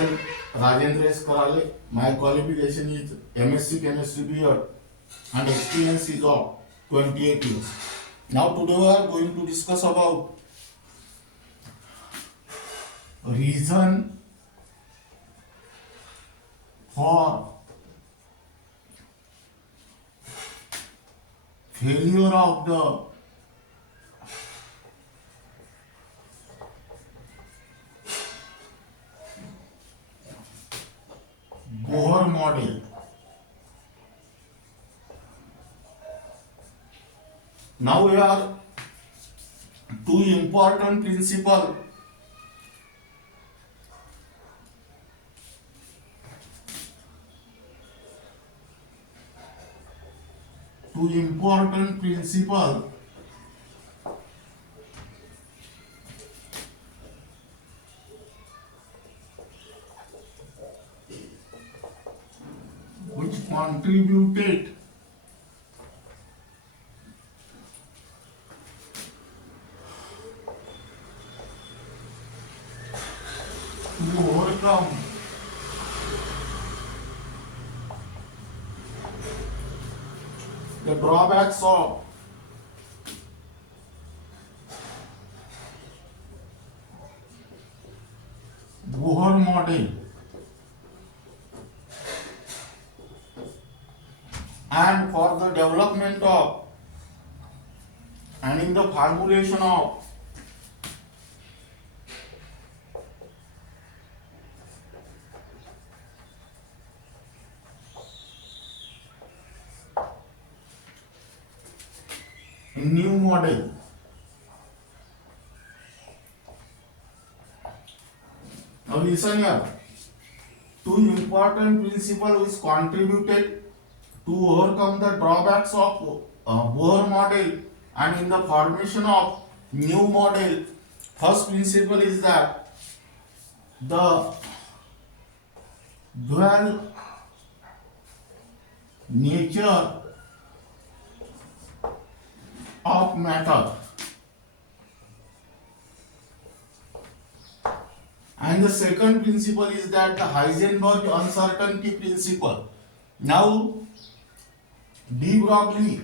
Myself, Rajendra S. Karale. My qualification is MSc Chemistry B.Ed and experience is of 28 years. Now today we are going to discuss about reason for failure of the Bohr model. Now we are two important principles which contributed to overcome the drawbacks of Bohr model and for the development of and in the formulation of a new model. Now listen here. Two important principles which contributed to overcome the drawbacks of Bohr model and in the formation of new model. First principle is that the dual nature of matter, and the second principle is that the Heisenberg uncertainty principle. Now de-Broglie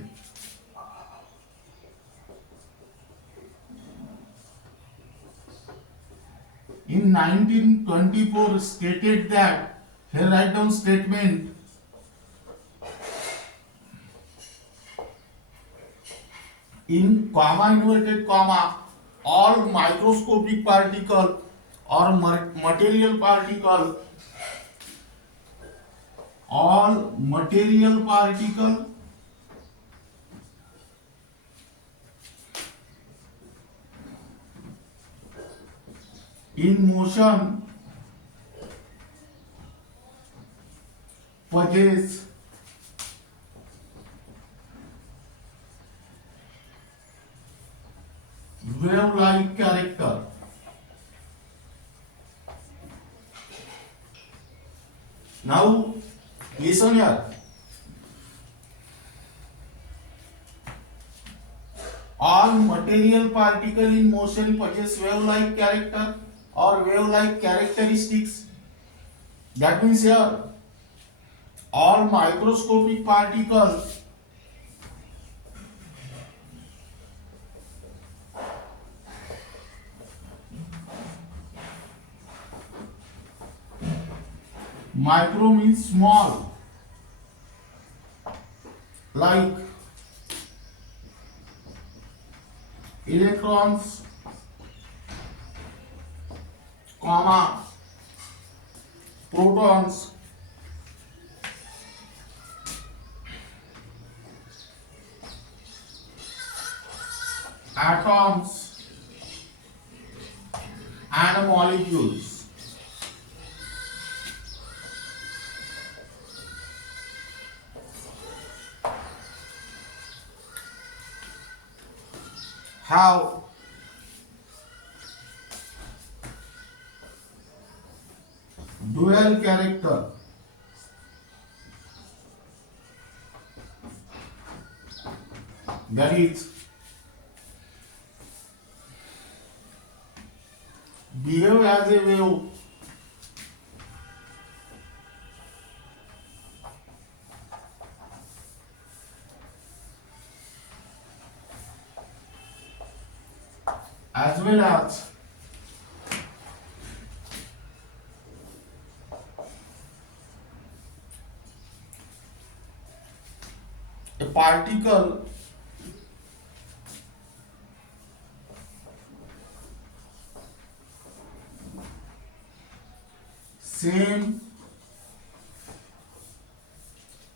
in 1924 stated that, here write down statement, in comma inverted comma, all microscopic particle or material particle, all material particle in motion possess wave-like character. Now listen here. All material particle in motion possess wave-like character or wave-like characteristics. That means here all microscopic particles micro means small, like electrons, comma, protons, atoms and molecules. Have dual character. That is, behave as a wave as well as a particle same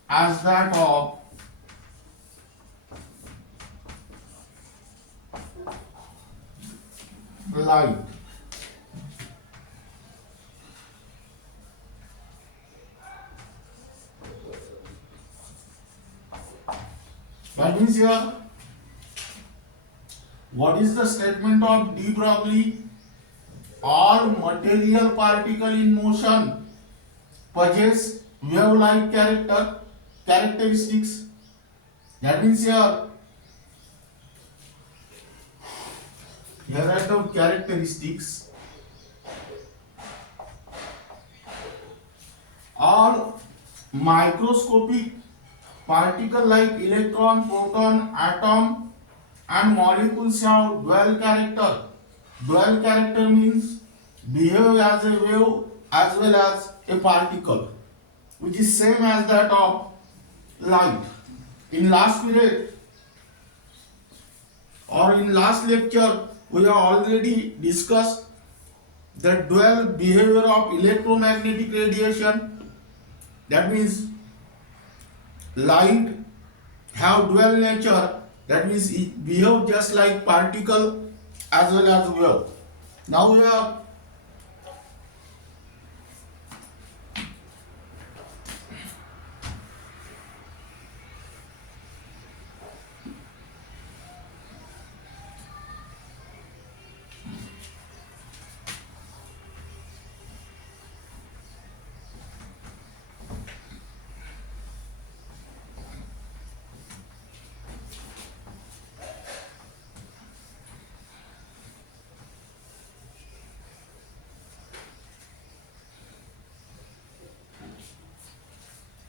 as that of light. That means here, what is the statement of de Broglie? All material particle in motion possess wave-like characteristics. That means here write down characteristics. All microscopic particle like electron, proton, atom and molecules have dual character. Dual character means behave as a wave as well as a particle, which is same as that of light. In last period or in last lecture, we have already discussed the dual behavior of electromagnetic radiation. That means light have dual nature. That means it behave just like particle as well as wave. Now we have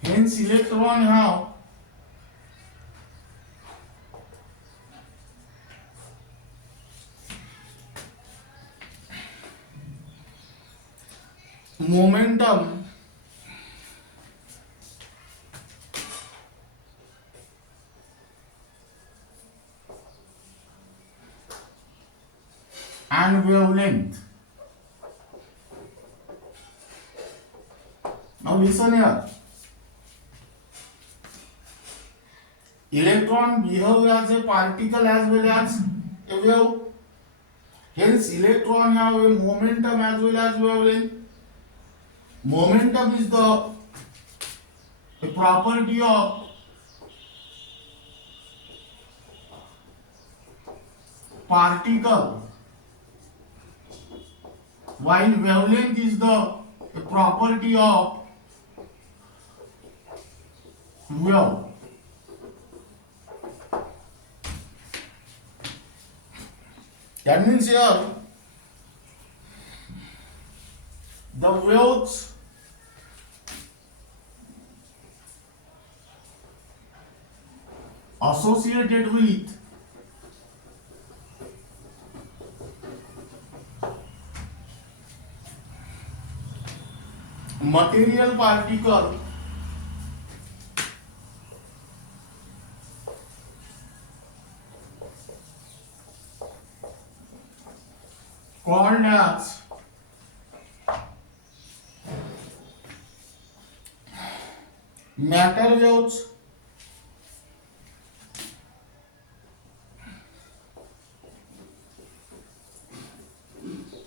hence electron have momentum and wavelength. Now listen here. Electron behave as a particle as well as a wave. Hence electron have a momentum as well as wavelength. Momentum is the a property of particle, while wavelength is the a property of wave. That means here the waves associated with material particle called as matter waves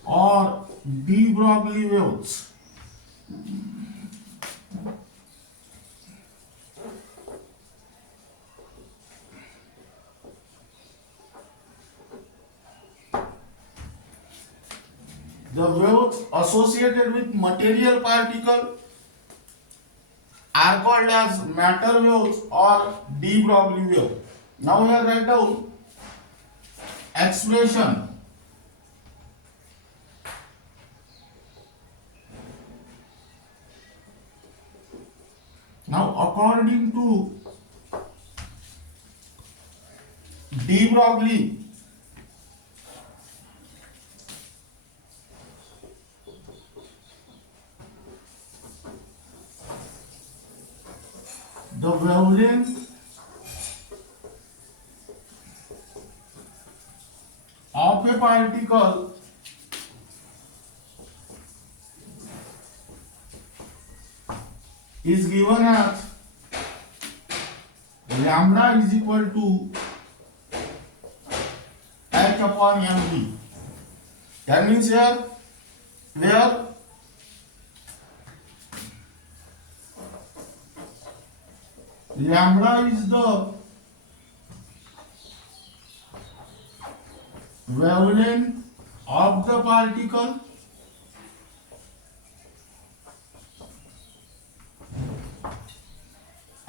or de Broglie waves. The waves associated with material particle are called as matter waves or de Broglie wave. Now here write down expression. Now according to de Broglie, the wavelength of a particle is given as lambda is equal to h upon mv. That means here where lambda is the wavelength of the particle,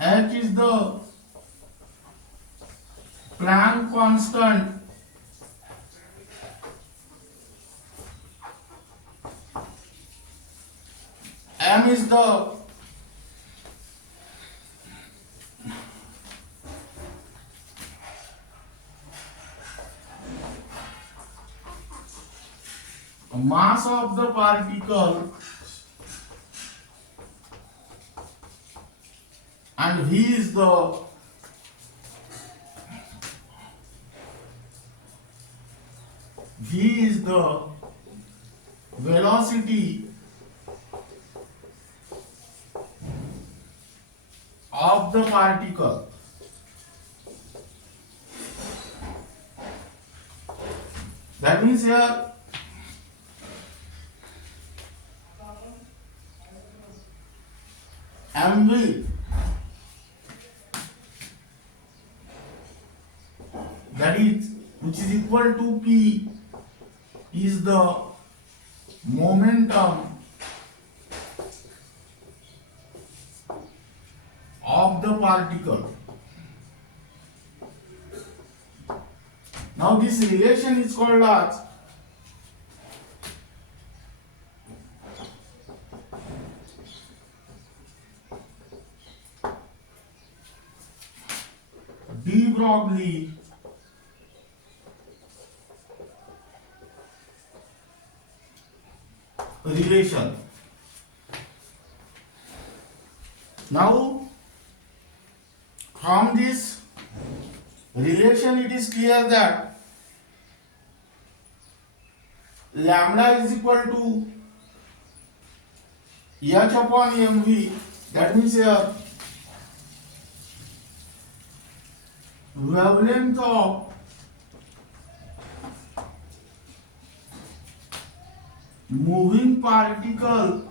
h is the Planck constant, m is the mass of the particle, and v is the velocity of the particle. That means here mv, that is which is equal to p, is the momentum of the particle. Now this relation is called as de-Broglie relation. Now from this relation it is clear that lambda is equal to h upon mv. That means here wavelength of moving particle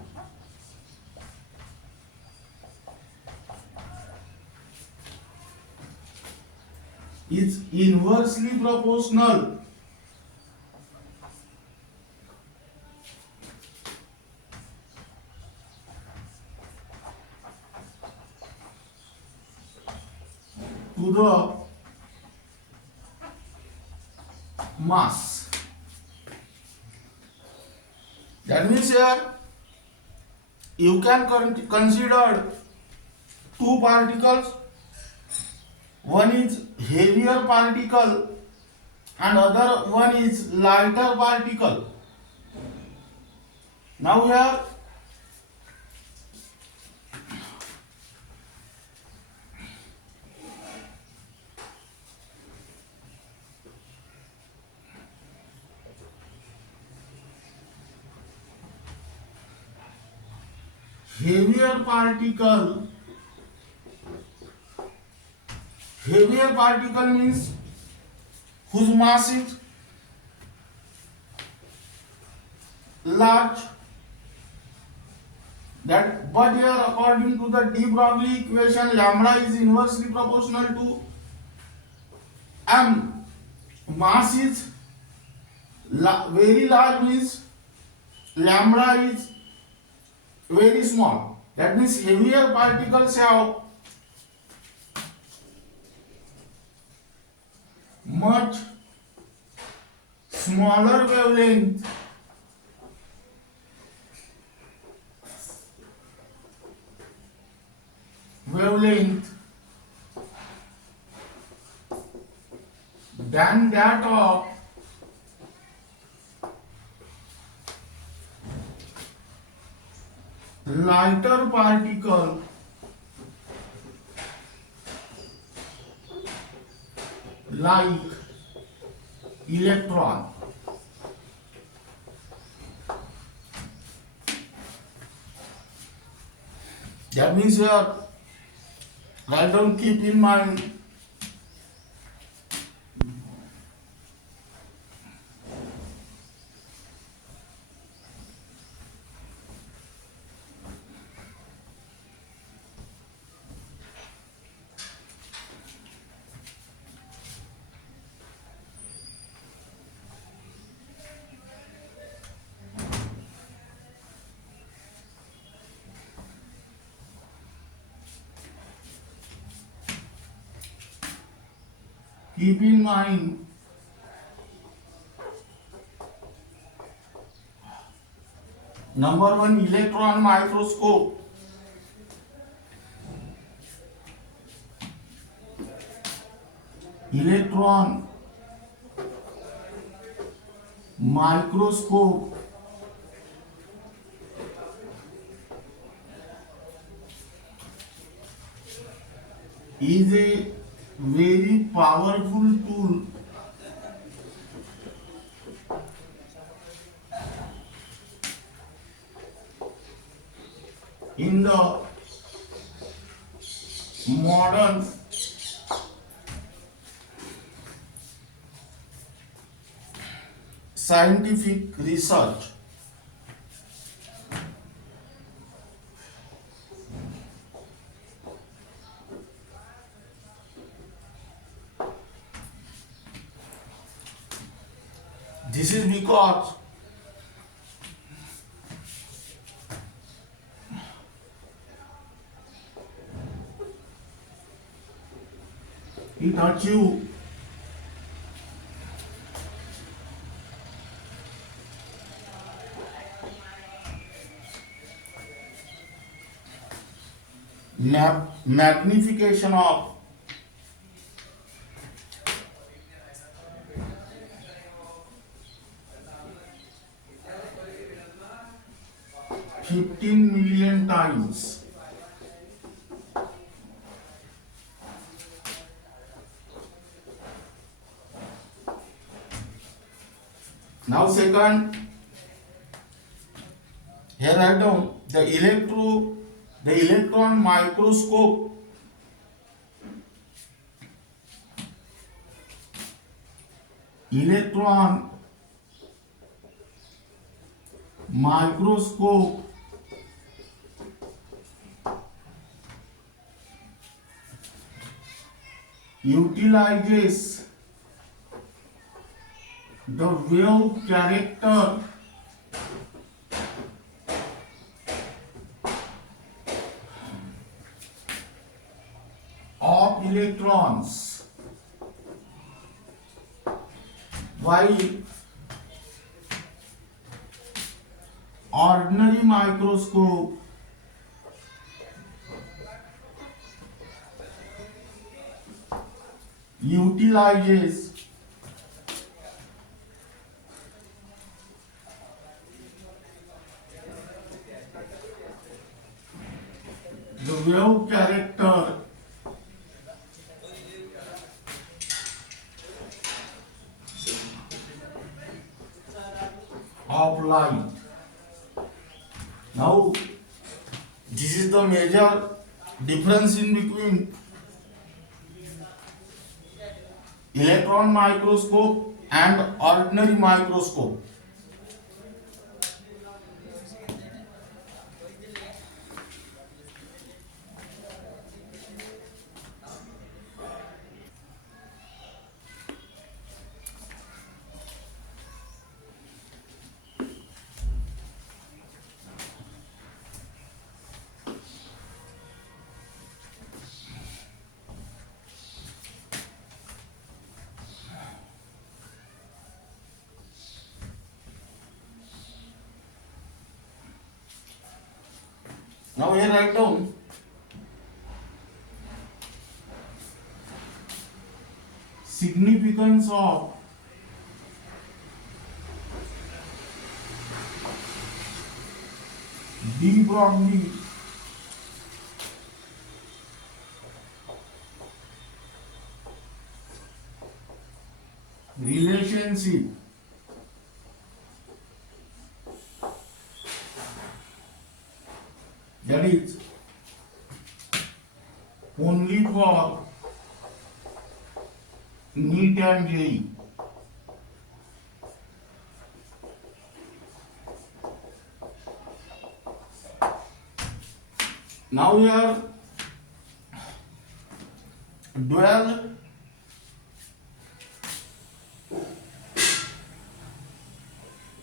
is inversely proportional to the mass. That means here you can consider two particles. One is heavier particle and other one is lighter particle. Now here heavier particle means whose mass is large. That but here according to the de-Broglie equation, lambda is inversely proportional to m. Mass is very large means lambda is very small. That means heavier particles have much smaller wavelength than that of lighter particle like electron. That means here, write down, keep in mind, keep in mind number one, electron microscope. Electron microscope is a very powerful tool in the modern scientific research. This is because it achieves magnification of 15 million times. Now second, here write down the electron microscope utilizes the wave character of electrons, while ordinary microscope utilizes the wave character of light. Now, this is the major difference in between electron microscope and ordinary microscope. Now here write down significance of de-Broglie frequency. That is only for NEET and JEE. Now here dual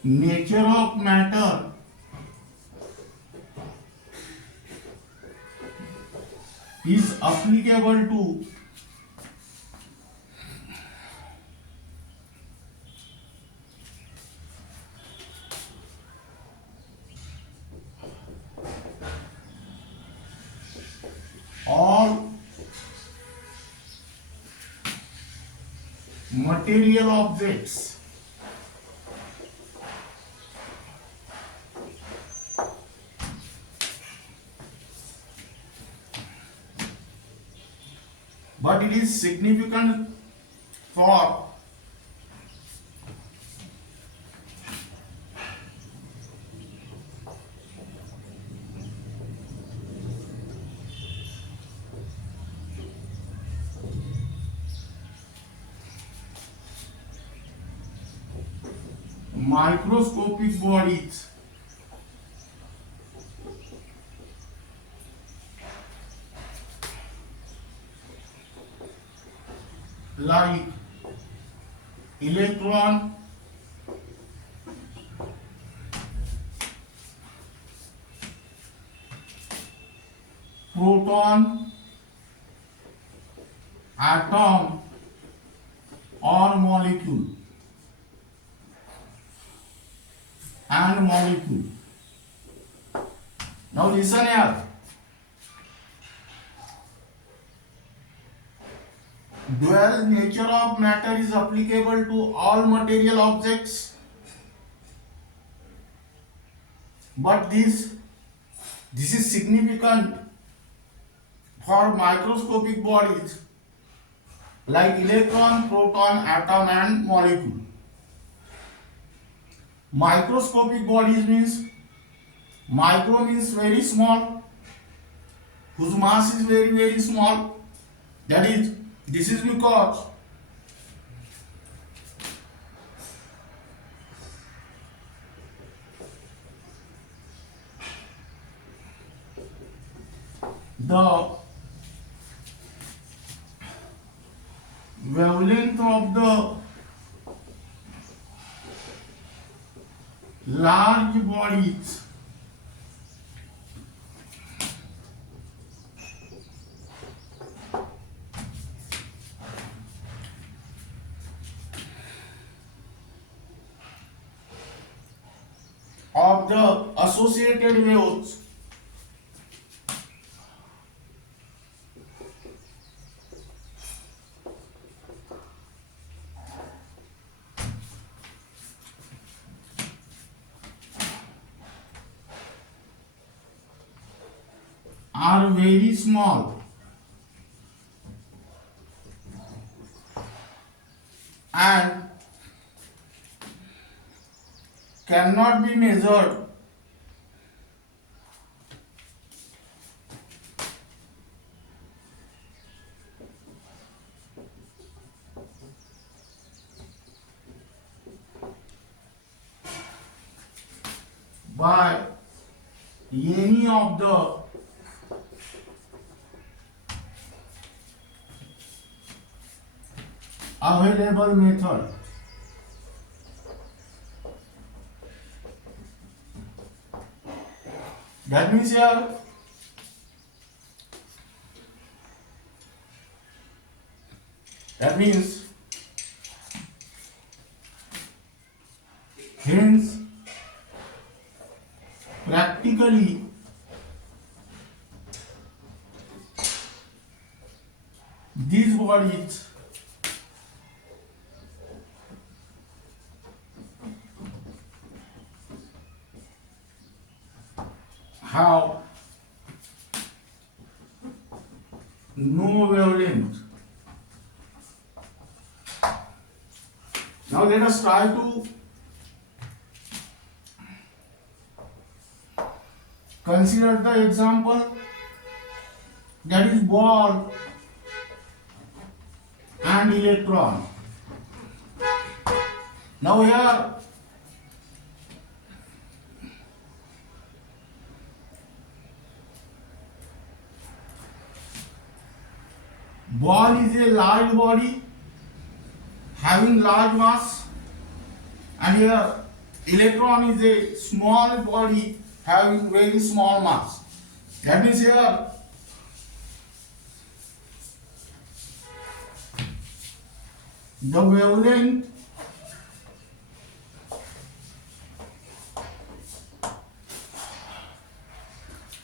nature of matter is applicable to all material objects but it is significant for microscopic bodies like electron, proton, atom or molecule and molecule. Now listen here. Dual nature of matter is applicable to all material objects, but this is significant for microscopic bodies like electron, proton, atom and molecule. Microscopic bodies means micro means very small, whose mass is very small. That is, this is because the wavelength of the large bodies of the associated waves are very small and cannot be measured by any of the available method. That means here hence practically these bodies have no wavelength. Now Now let us try to consider the example, that is ball and electron. Now here ball is a large body having large mass, and here electron is a small body having very small mass. That means here the wavelength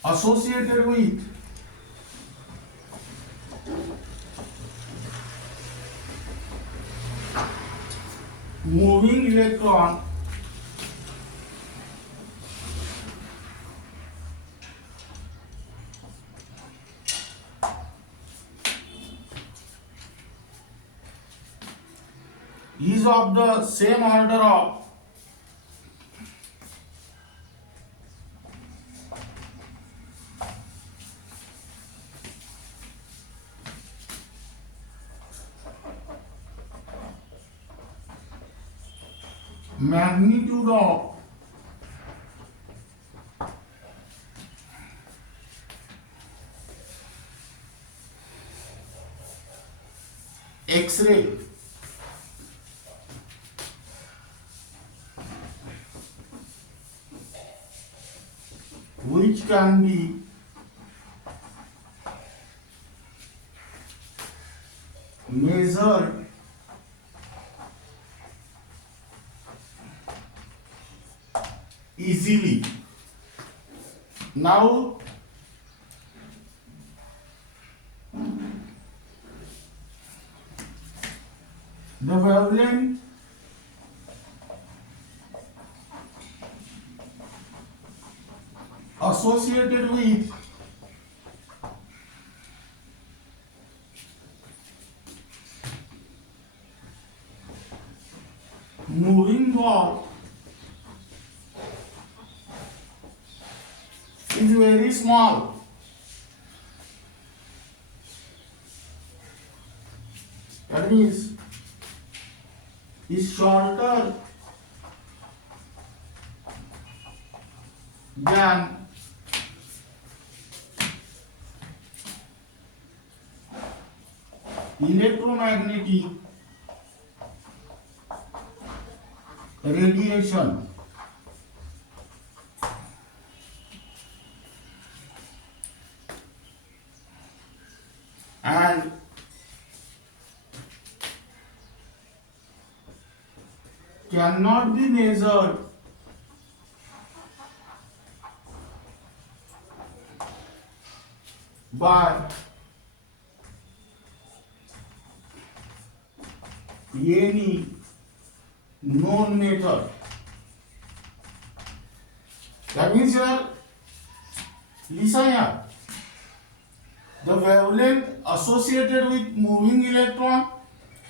associated with moving electron is of the same order of magnitude of X-ray which can be measured easily. Now the wavelength associated with moving ball is very small. That means is shorter than electromagnetic radiation, and cannot be measured by any known method. That means here, listen here, the wavelength associated with moving electron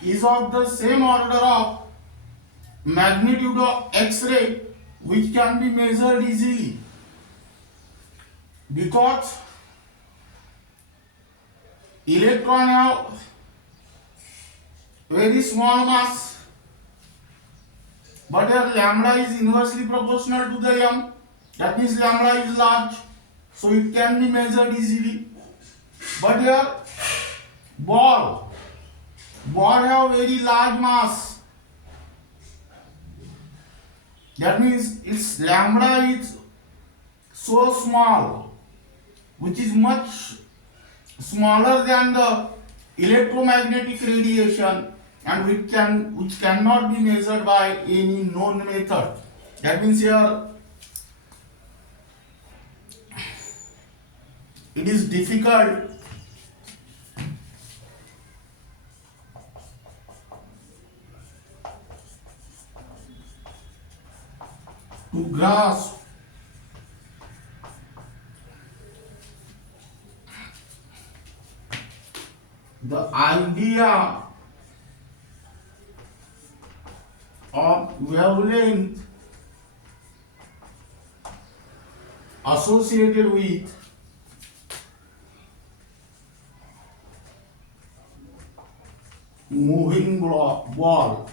is of the same order of magnitude of X-ray which can be measured easily, because electron have very small mass, but here lambda is inversely proportional to the m. That means lambda is large, so it can be measured easily. But here ball have very large mass. That means its lambda is so small, which is much smaller than the electromagnetic radiation, and which cannot be measured by any known method. That means here it is difficult to grasp the idea wavelength associated with moving ball.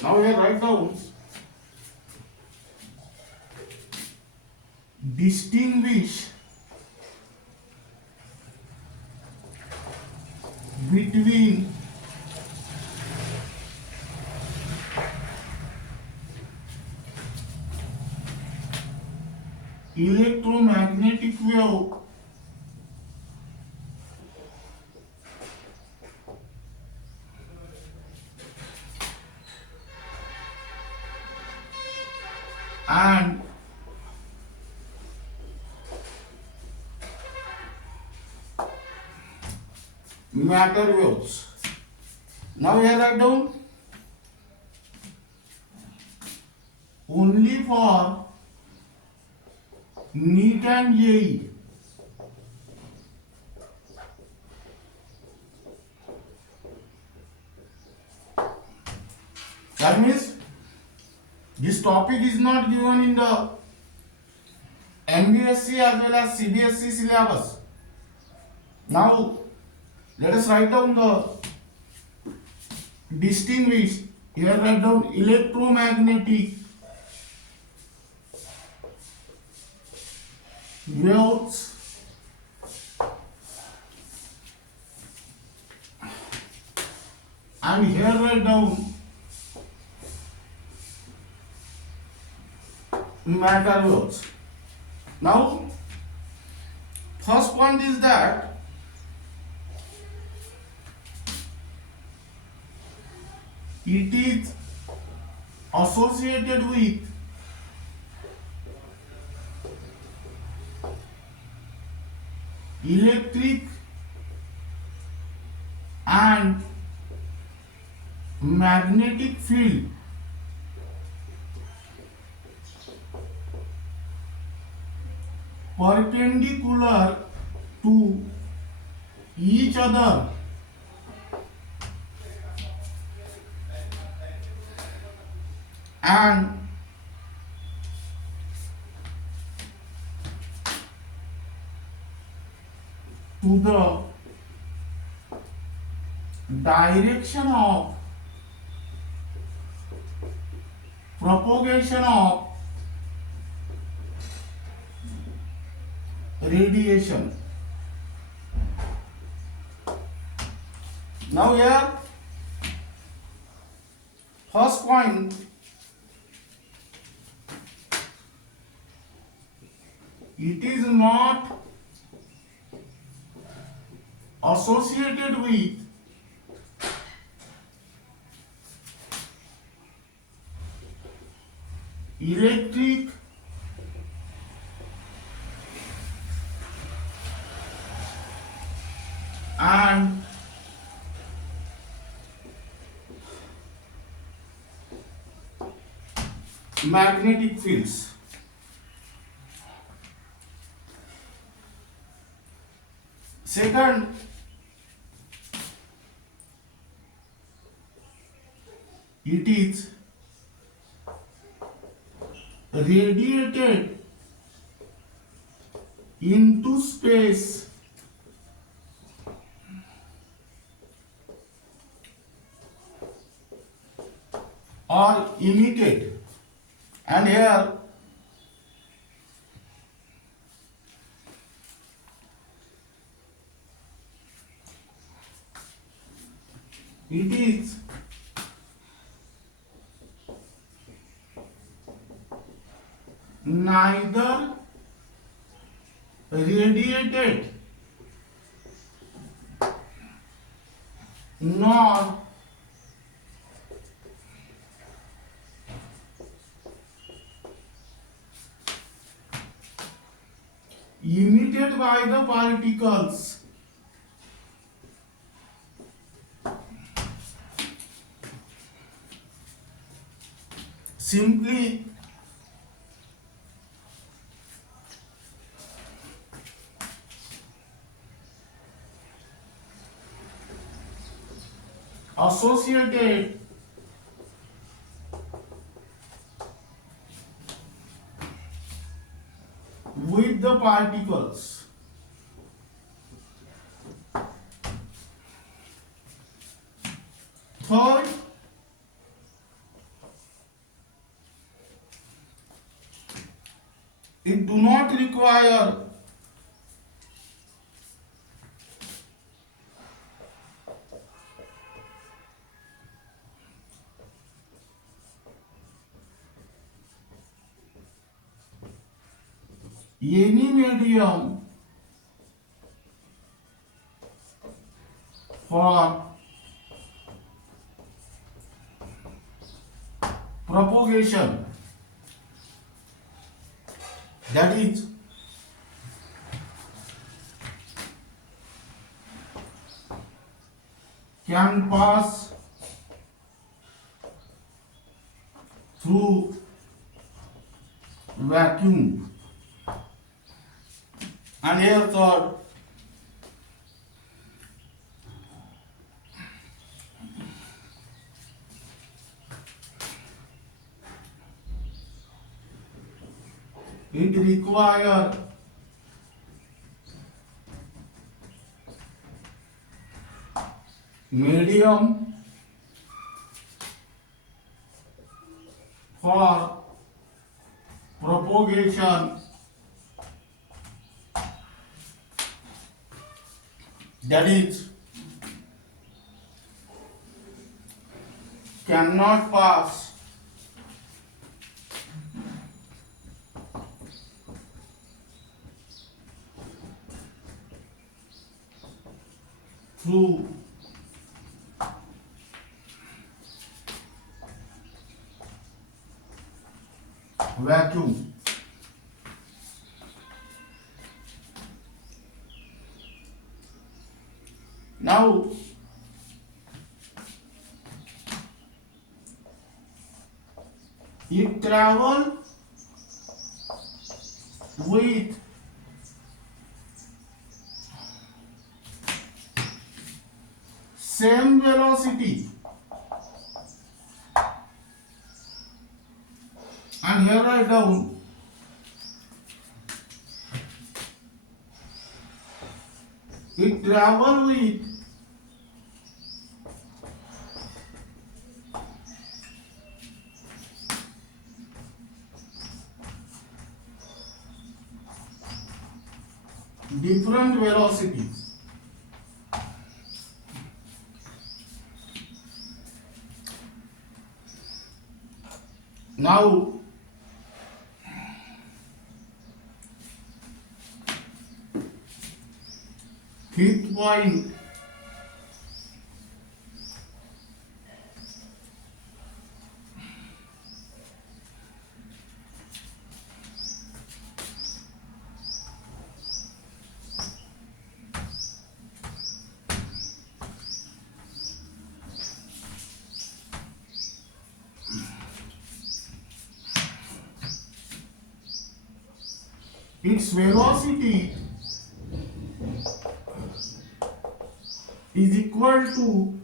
Now here write down distinguish between electromagnetic wave and matter waves. Now here write down only for NEET and JEE. That means this topic is not given in the MBSE as well as CBSE syllabus. Now let us write down the distinguish. Here write down electromagnetic waves and here write down matter waves. Now first point is that it is associated with electric and magnetic field perpendicular to each other and to the direction of propagation of radiation. Now here first point, it is not associated with electric and magnetic fields. Second, it is radiated into space or emitted, and here it is neither radiated nor emitted by the particles. Simply associated with the particles. Third, it do not require any medium for propagation, that is can pass through vacuum. And here third, it require medium for propagation, that is cannot pass through vacuum. Now it travel with same velocity, and here I down it travel with different velocities. Now fifth point, its velocity is equal to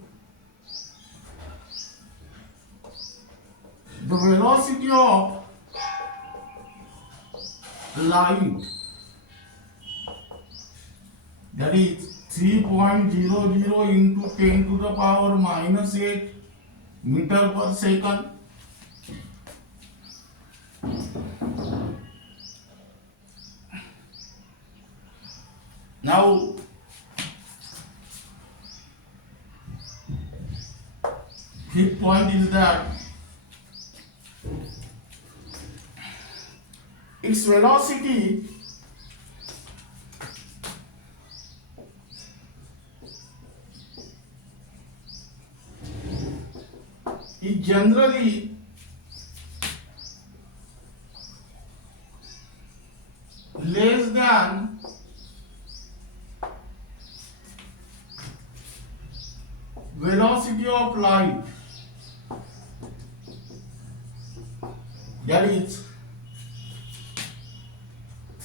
the velocity of light, that is 3.00 into 10 to the power minus 8 meter per second. Now fifth point is that its velocity is generally less than velocity of light, that is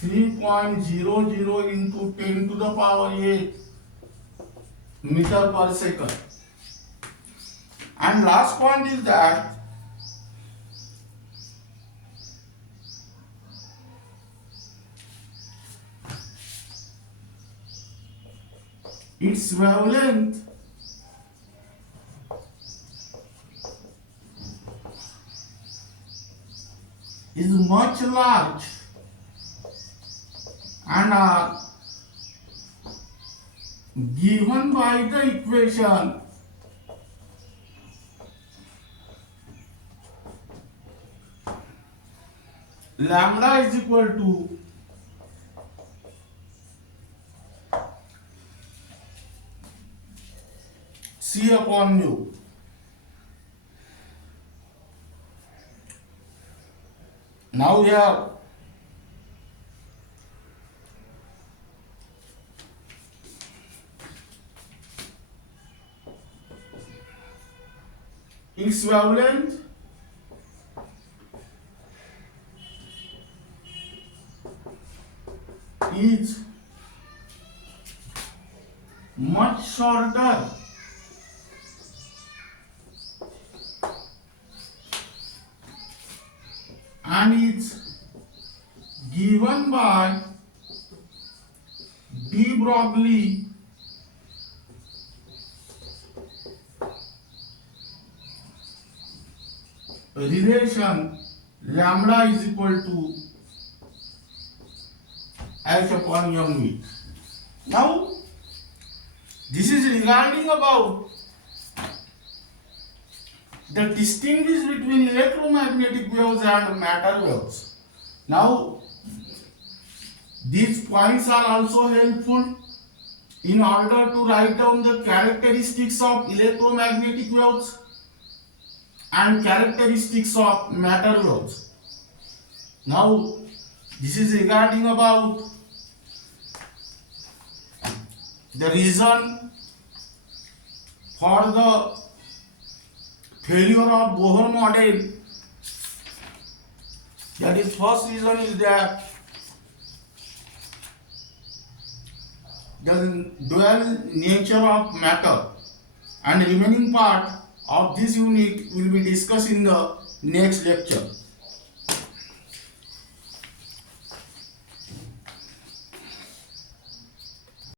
3.00 into 10 to the power 8 meter per second. And last point is that its wavelength is much large and are given by the equation lambda is equal to C upon mu. Now we have its wavelength is much shorter and it's given by de-Broglie relation lambda is equal to H upon m meter. Now this is regarding about the distinguish between electromagnetic waves and matter waves. Now these points are also helpful in order to write down the characteristics of electromagnetic waves and characteristics of matter waves. Now this is regarding about the reason for the failure of Bohr model. That is, first reason is that the dual nature of matter, and remaining part of this unit will be discussed in the next lecture.